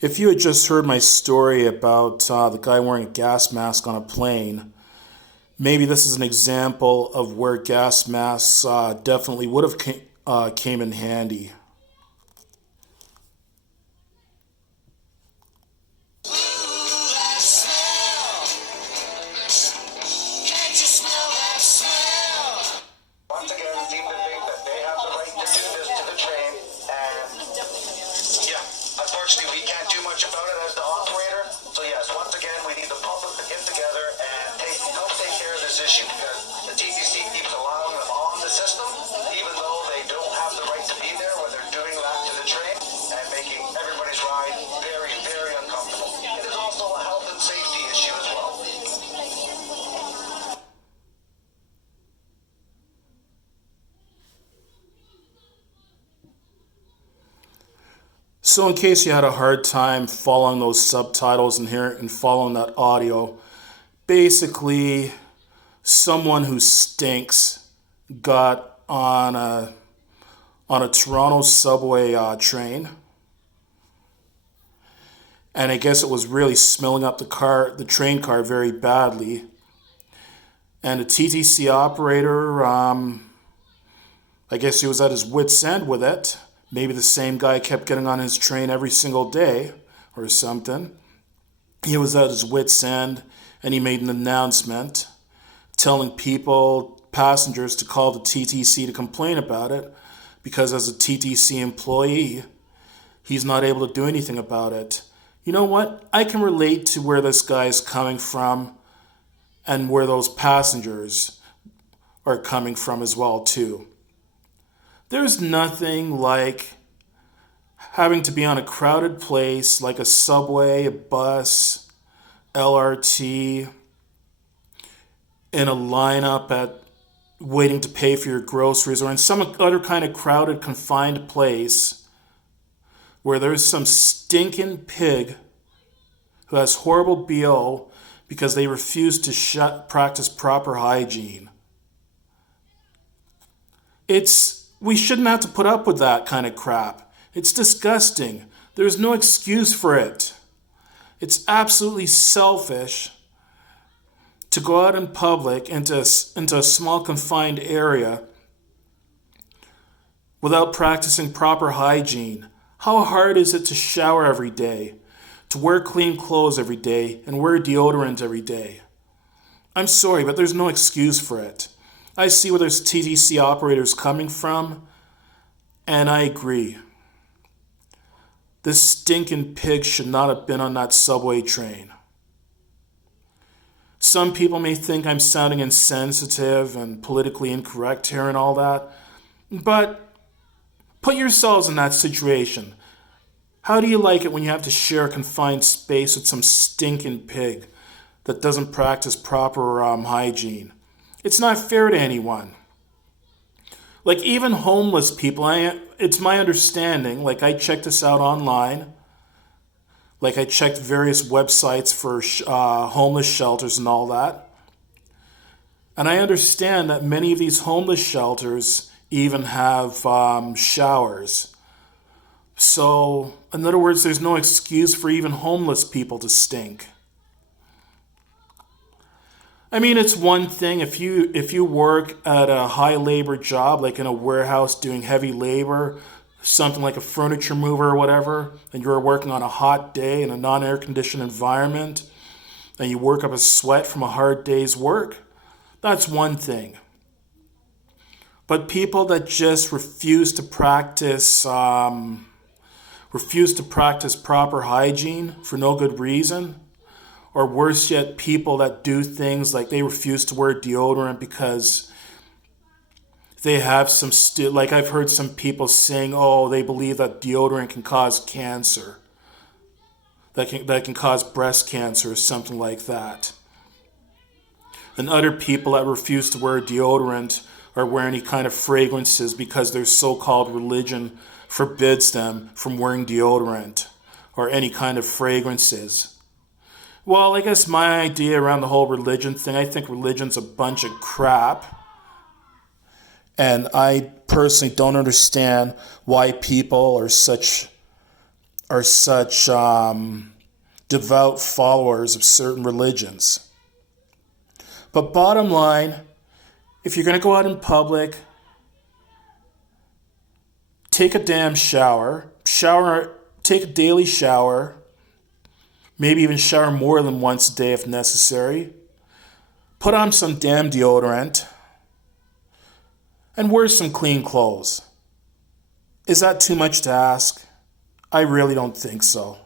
If you had just heard my story about the guy wearing a gas mask on a plane, maybe this is an example of where gas masks definitely would have came in handy. Once again, seem to think that they have the right to do this to the train, and yeah, unfortunately, we can't do much about it as the operator. So yes, once again, we need the public to get together and help take care of this issue because the TTC keeps allowing them on the system, even though they don't have the right to be there when they're doing that to the train and making everybody's ride very, very uncomfortable. It is also a health and safety issue as well. So, in case you had a hard time following those subtitles and following that audio, basically, someone who stinks got on a Toronto subway train, and I guess it was really smelling up the train car very badly. And the TTC operator, I guess he was at his wit's end with it. Maybe the same guy kept getting on his train every single day or something. He was at his wit's end and he made an announcement telling passengers, to call the TTC to complain about it because as a TTC employee, he's not able to do anything about it. You know what? I can relate to where this guy is coming from and where those passengers are coming from as well too. There's nothing like having to be on a crowded place like a subway, a bus, LRT, in a lineup at waiting to pay for your groceries, or in some other kind of crowded, confined place where there's some stinking pig who has horrible BO because they refuse to practice proper hygiene. We shouldn't have to put up with that kind of crap. It's disgusting. There's no excuse for it. It's absolutely selfish to go out in public into a small confined area without practicing proper hygiene. How hard is it to shower every day, to wear clean clothes every day, and wear deodorant every day? I'm sorry, but there's no excuse for it. I see where there's TTC operators coming from, and I agree. This stinking pig should not have been on that subway train. Some people may think I'm sounding insensitive and politically incorrect here and all that, but put yourselves in that situation. How do you like it when you have to share a confined space with some stinking pig that doesn't practice proper hygiene? It's not fair to anyone. Like even homeless people, it's my understanding, like I checked this out online, like I checked various websites for homeless shelters and all that. And I understand that many of these homeless shelters even have showers. So, in other words, there's no excuse for even homeless people to stink. I mean, it's one thing if you work at a high labor job, like in a warehouse doing heavy labor, something like a furniture mover or whatever, and you're working on a hot day in a non-air conditioned environment, and you work up a sweat from a hard day's work, that's one thing. But people that just refuse to practice proper hygiene for no good reason, or worse yet, people that do things like they refuse to wear deodorant because they have like I've heard some people saying, oh, they believe that deodorant can cause cancer, that can cause breast cancer or something like that. And other people that refuse to wear deodorant or wear any kind of fragrances because their so-called religion forbids them from wearing deodorant or any kind of fragrances. Well, I guess my idea around the whole religion thing, I think religion's a bunch of crap. And I personally don't understand why people are such are such devout followers of certain religions. But bottom line, if you're going to go out in public, take a damn shower. Take a daily shower. Maybe even shower more than once a day if necessary. Put on some damn deodorant. And wear some clean clothes. Is that too much to ask? I really don't think so.